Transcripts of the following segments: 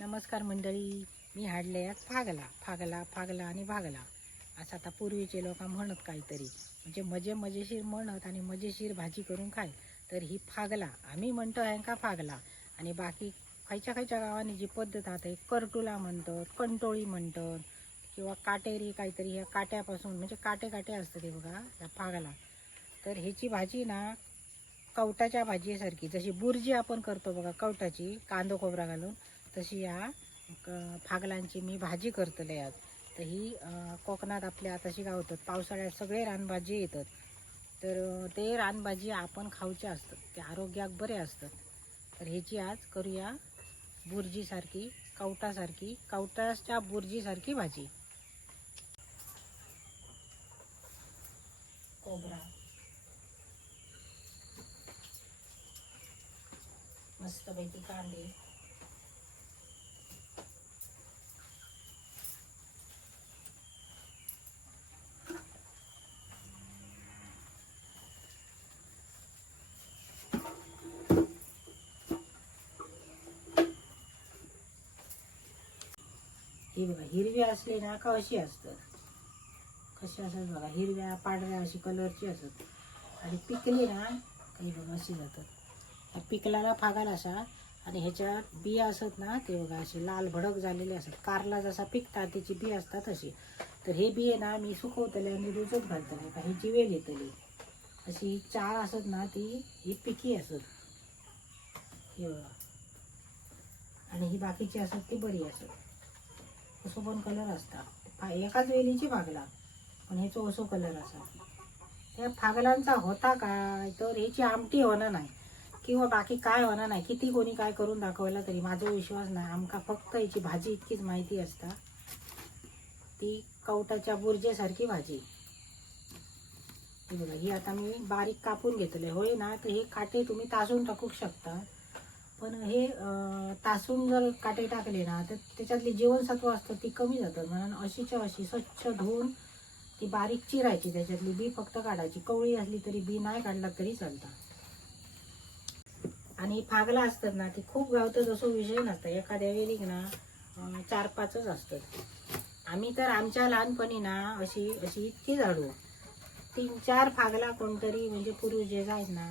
नमस्कार मंडळी मी हाडले आज फागला फागला फागला आणि भागला. असं आता पूर्वीचे लोक म्हणत काहीतरी. म्हणजे मजे मजेशीर म्हणत आणि मजेशीर भाजी करून खाय. तर ही फागला. आम्ही म्हणतो ह्यांका फागला? आणि बाकी खयच्या खयच्या गावांनी जी पद्धत आता एक करटुला म्हणतात कंटोळी म्हणतात किंवा काटेरी काहीतरी ह्या काट्यापासून म्हणजे काटे काटे असतं ते बघा ह्या फागला. तर ह्याची भाजी ना कवटाच्या भाजीसारखी. जशी बुर्जी आपण करतो बघा कवटाची कांदो खोबरा घालून तशी या फागलांची मी भाजी करतले आज. तर ही कोकणात आपल्या तशी गावतात. पावसाळ्यात सगळे रानभाजी येतात. तर ते रानभाजी आपण खाऊचे असतात. ते आरोग्याक बरे असतात. तर ह्याची आज करूया बुर्जीसारखी कवटासारखी कवटाच्या बुर्जीसारखी भाजी. कोबरा. मस्तपैकी कांदे. ही बघा हिरवी असली ना का अशी असतं कशी असतात बघा हिरव्या पांढऱ्या अशी कलरची असत आणि पिकली ना काही बघा अशी जातात. त्या पिकल्याला फागाल असा आणि ह्याच्यात बिया असत ना ते बघा असे लाल भडक झालेले असतात. कारला जसा पिकतात त्याची बी असतात अशी. तर हे बिये ना मी सुकवतले आणि रुजत घालतले का ह्याची वेल येतली अशी ही चाळ असत ना ती ही पिकी असत. हे बघा. आणि ही बाकीची असत ती बरी असत. असो पण कलर असता. एकाच वेलीची भागला पण ह्याचो असो कलर असा. त्या फागलांचा होता काय तर ह्याची आमटी होणार नाही. किंवा बाकी काय होणार नाही. किती कोणी काय करून दाखवला तरी माझा विश्वास नाही. आमका फक्त याची भाजी इतकीच माहिती असता. ती कवटाच्या बुर्जेसारखी भाजी. ही बघा ही आता मी बारीक कापून घेतले होय ना तर हे काटे तुम्ही तासून टाकू शकता. पण हे तासून जर काटे टाकले ना तर त्याच्यातली जीवनसत्व असतं ती कमी जातात म्हणून अशीच्या अशी स्वच्छ धुवून ती बारीक चिरायची त्याच्यातली बी फक्त काढायची. कवळी असली तरी बी नाही काढला तरी चालतं. आणि फागला असतात ना ती खूप गावतं जसं विषय नसतं. एखाद्या वेळी ना चार पाचच असतात. आम्ही तर आमच्या लहानपणी ना अशी अशी इतकी झाडू. तीन चार फागला कोणतरी म्हणजे पूर्वी जे जायत ना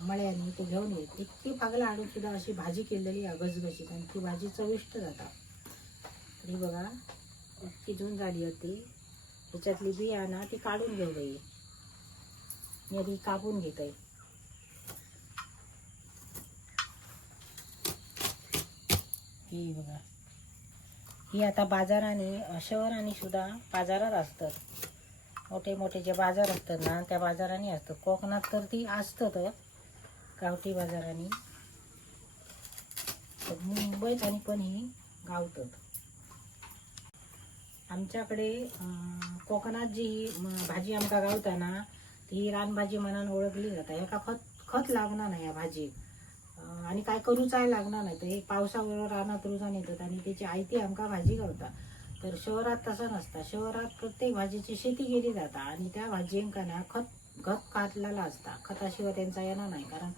मळ्यानी ते घेऊन येत इतकी पागला आणून सुद्धा अशी भाजी केलेली गजगशीत आणि ती भाजी चविष्ट जातात तरी बघा इतकी जून झाली होती. ह्याच्यातली बिया ना ती काढून घेऊ बाई. मी आधी कापून घेत. आहे ही बघा. ही आता बाजाराने शहराने सुद्धा बाजारात असतात. मोठे मोठे जे बाजार असतात ना त्या बाजाराने असतात कोकणात तर ती असतात गावठी बाजाराने. तर मुंबईत आणि पण ही गावतात. आमच्याकडे कोकणात जी ही भाजी आमका गावता ना ती रानभाजी म्हणान ओळखली जाता. ह्याका खत खत लागणार नाही या भाजीक आणि काय करूचाय लागणार नाही. तर हे पावसावर रानात रुजान येतात आणि त्याची आयती आमका भाजी गावता. तर शहरात तसं नसतं. शहरात प्रत्येक भाजीची शेती केली जाता आणि त्या भाजींका ना खत खत घातलेला असता. खताशिवाय त्यांचा येणार नाही. कारण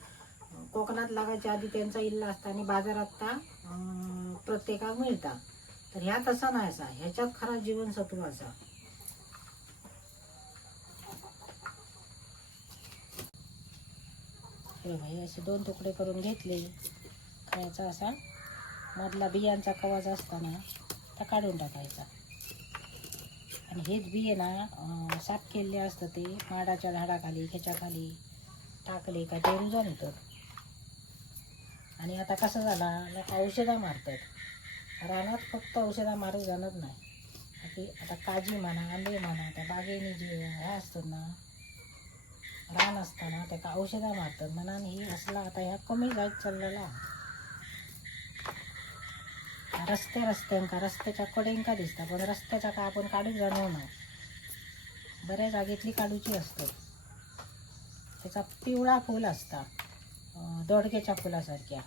कोकणात लागायच्या आधी त्यांचा इल्ला असता आणि बाजारात त्या प्रत्येकाला प्रत्येकाक मिळता. तर ह्या तसा नाही असा. ह्याच्यात खरा जीवनसत्व असा. हे भाई असे दोन तुकडे करून घेतले. खायचा असा. मधला बियांचा कवाच असताना त्या काढून टाकायचा. आणि हेच बिये ना साफ केलेले असतं ते. माडाच्या झाडाखाली ह्याच्याखाली टाकले का ते रुजून होतं आणि आता कसं झाला? लोक औषधं मारतात रानात फक्त औषधं मारत जाणत नाही. की आता काजी म्हणा आंबे म्हणा त्या बागेने जे हे असतात ना रान असताना त्याका औषधं मारतात म्हणान ही असला आता ह्या कमी जायत चाललेला रस्ते रस्त्यांका रस्त्याच्या कडेंका दिसता पण रस्त्याच्या का आपण काढूक जाणव ना बऱ्या जागेतली काढूची असतात. त्याचा पिवळा फूल असता दोडक्याच्या फुलासारख्या.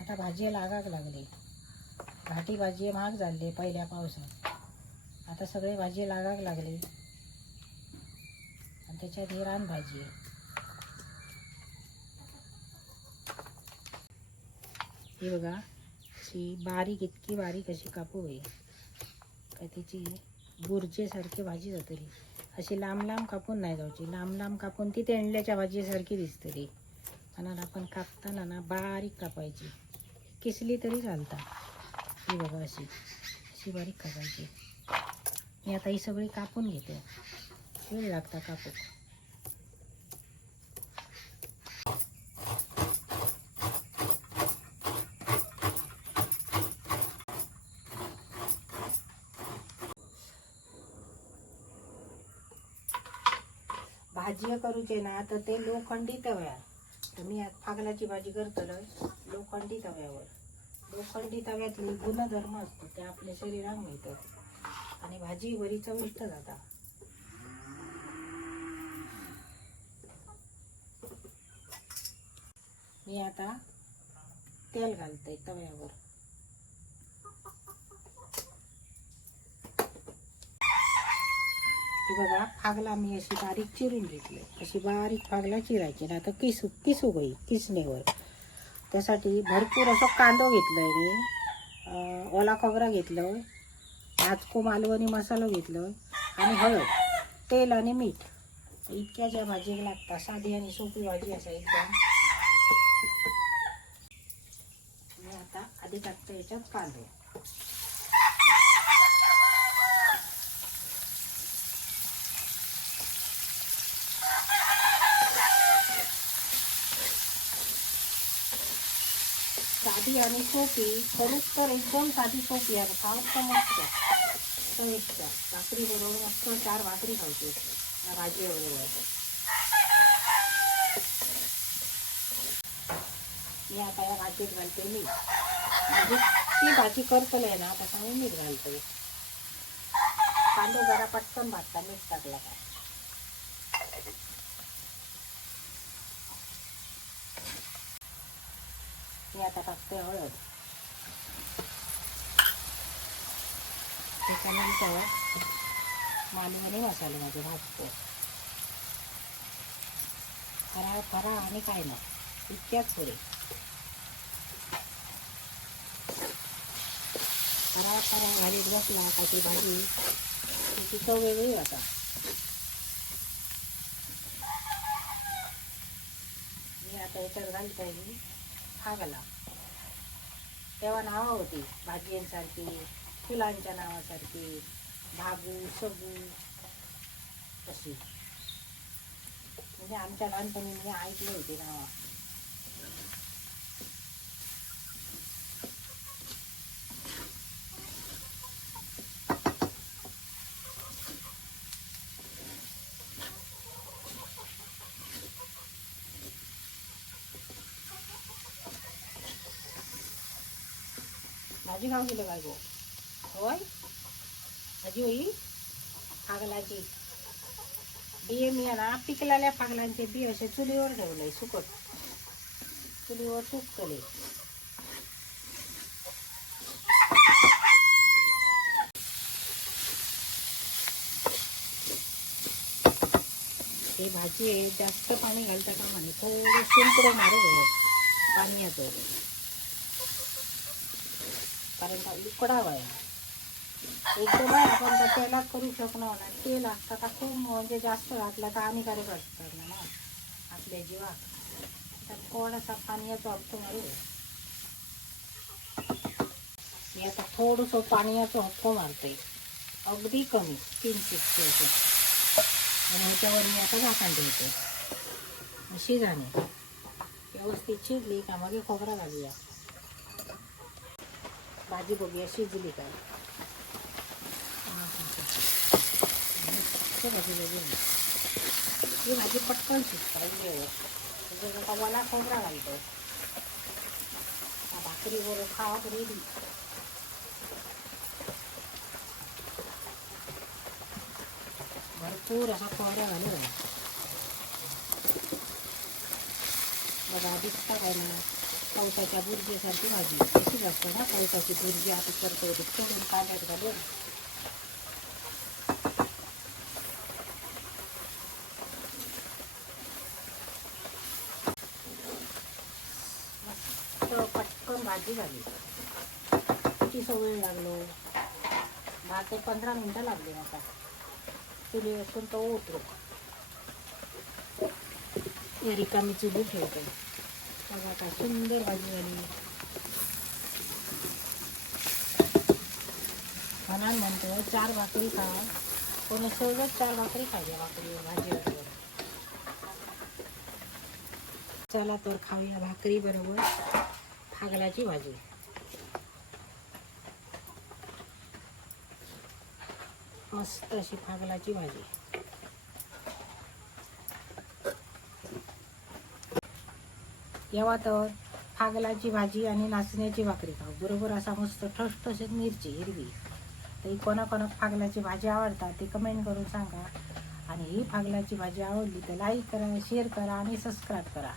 आता भाजी लागाक लागली. घाटी भाजी महाग झाली पहिल्या पावसात. आता सगळे भाजी लागाक लागली. आणि त्याच्यात ही रान भाजी ही बघा अशी बारीक इतकी बारीक अशी कापू आहे. काय तिची बुर्जेसारखी भाजी जातली. अशी लांब लांब कापून नाही जाऊची. लांब लांब कापून ती तेंडल्याच्या भाजीसारखी दिसतली. म्हणून आपण कापताना ना बारीक कापायची. किसली तरी चालतात. ही बघा अशी. अशी बारीक कापायची. मी आता ही सगळी कापून घेते. वेळ लागता कापू. भाजी करूचे ना तर ते लोखंडी तव्या तर मी आज फागलाची भाजी करतलोय लोखंडी तव्यावर. लोखंडी तव्यातली गुणधर्म असतो ते आपल्या शरीरात मिळतात आणि भाजी बरी चविष्ट जाता. मी आता तेल घालते तव्यावर. हे बघा फागला मी अशी बारीक चिरून घेतली. अशी बारीक फागला चिरायची ना तर किसू किसू गई किसणीवर. त्यासाठी भरपूर असं कांदो घेतलाय मी. ओला खोबरा घेतलं नाचको मालवणी मसालो घेतलं आणि हळद तेल आणि मीठ. इतक्या ज्या भाजीक लागतात साधी आणि सोपी भाजी असा एकदम. मी आता आधी टाकतो याच्यात कांदो. साधी आणि सोपी खरंच तर एकदम साधी सोपी आहे. खावचं मस्त. चविष्ट भाकरी बरोबर मस्त चार भाकरी खायची भाजी बरोबर मी आता या भाजीत घालते मी म्हणजे ती भाजी करतले ना तसा मी मीठ घालते. कांदे जरा पटकन भाजता मीठ टाकला का? मी आता टाकते हळद त्याच्यानंतर मालवणी मसाले माझे भाजतो फराळ फराळ आणि काय नाही इतक्याच पुरे फराळ फराळ घालीत बसला का ती भाजी त्याची चव वेगळी होता मी आता याच्यात घालता येईल खागला तेव्हा नावं होती भाजीयांसारखी फुलांच्या नावासारखी भागू सगू अशी म्हणजे आमच्या लहानपणी मी ऐकले होते नावा. भाजी खाऊ गेलो काय गो. होय? भाजी होई? फागलाची. बिये मी ना पिकलेल्या फागलांचे बी असे चुलीवर ठेवले सुकट चुलीवर सुकतले. हे भाजी आहे जास्त पाणी घालता का म्हणे थोडं शिंपडं मारू पाणी येतो कारण का उकडा वया एकदम आपण त्या करू शकणार ना तेल असतं का खूप म्हणजे जास्त घातला तर हानिकारक असतात ना. आपल्या जीवाक तर थोडासा पाण्याचा हप्तो मारू मी आता थोडंसं पाण्याचा हप्पो मारते अगदी कमी. तीन चिटके आणि ह्याच्यावर मी आता झाकण ठेवते. मग शिजाने व्यवस्थित शिजली का मग खोबरा घालूया. भाजी बघूया शिजली काय? भाजी बघूया ही भाजी पटकन शिजता. म्हणजे वला खोबरा घालतो. भाकरी बरोबर खावा रेडी भरपूर असा खोबऱ्या घालून बघा दिसता काय ना पावसाच्या बुर्जीसारखी भाजी. कशीच असतं ना पावसाची बुर्जी आता करतो ते काढ्यात घालून पटकन भाजी झाली. किती वेळ लागलो. दहा ते पंधरा मिनटं लागली आता. चुली असून तो उतरू. या रिकामी चुली ठेवते. बघा आता सुंदर भाजी झाली. म्हणून म्हणतो चार भाकरी खा कोणी सहजच चार भाकरी खायच्या भाकरी भाजी बरोबर चला तर खाऊया भाकरी बरोबर फागलाची भाजी. मस्त अशी फागलाची भाजी. येवा तर फागलाची भाजी आणि नाचण्याची भाकरी खाऊ. बरोबर असा मस्त ठसठशीत मिरची हिरवी. तर ही कोणाकोणाक फागलाची भाजी आवडतात ते कमेंट करून सांगा. आणि ही फागलाची भाजी आवडली तर लाईक करा शेअर करा आणि सबस्क्राईब करा.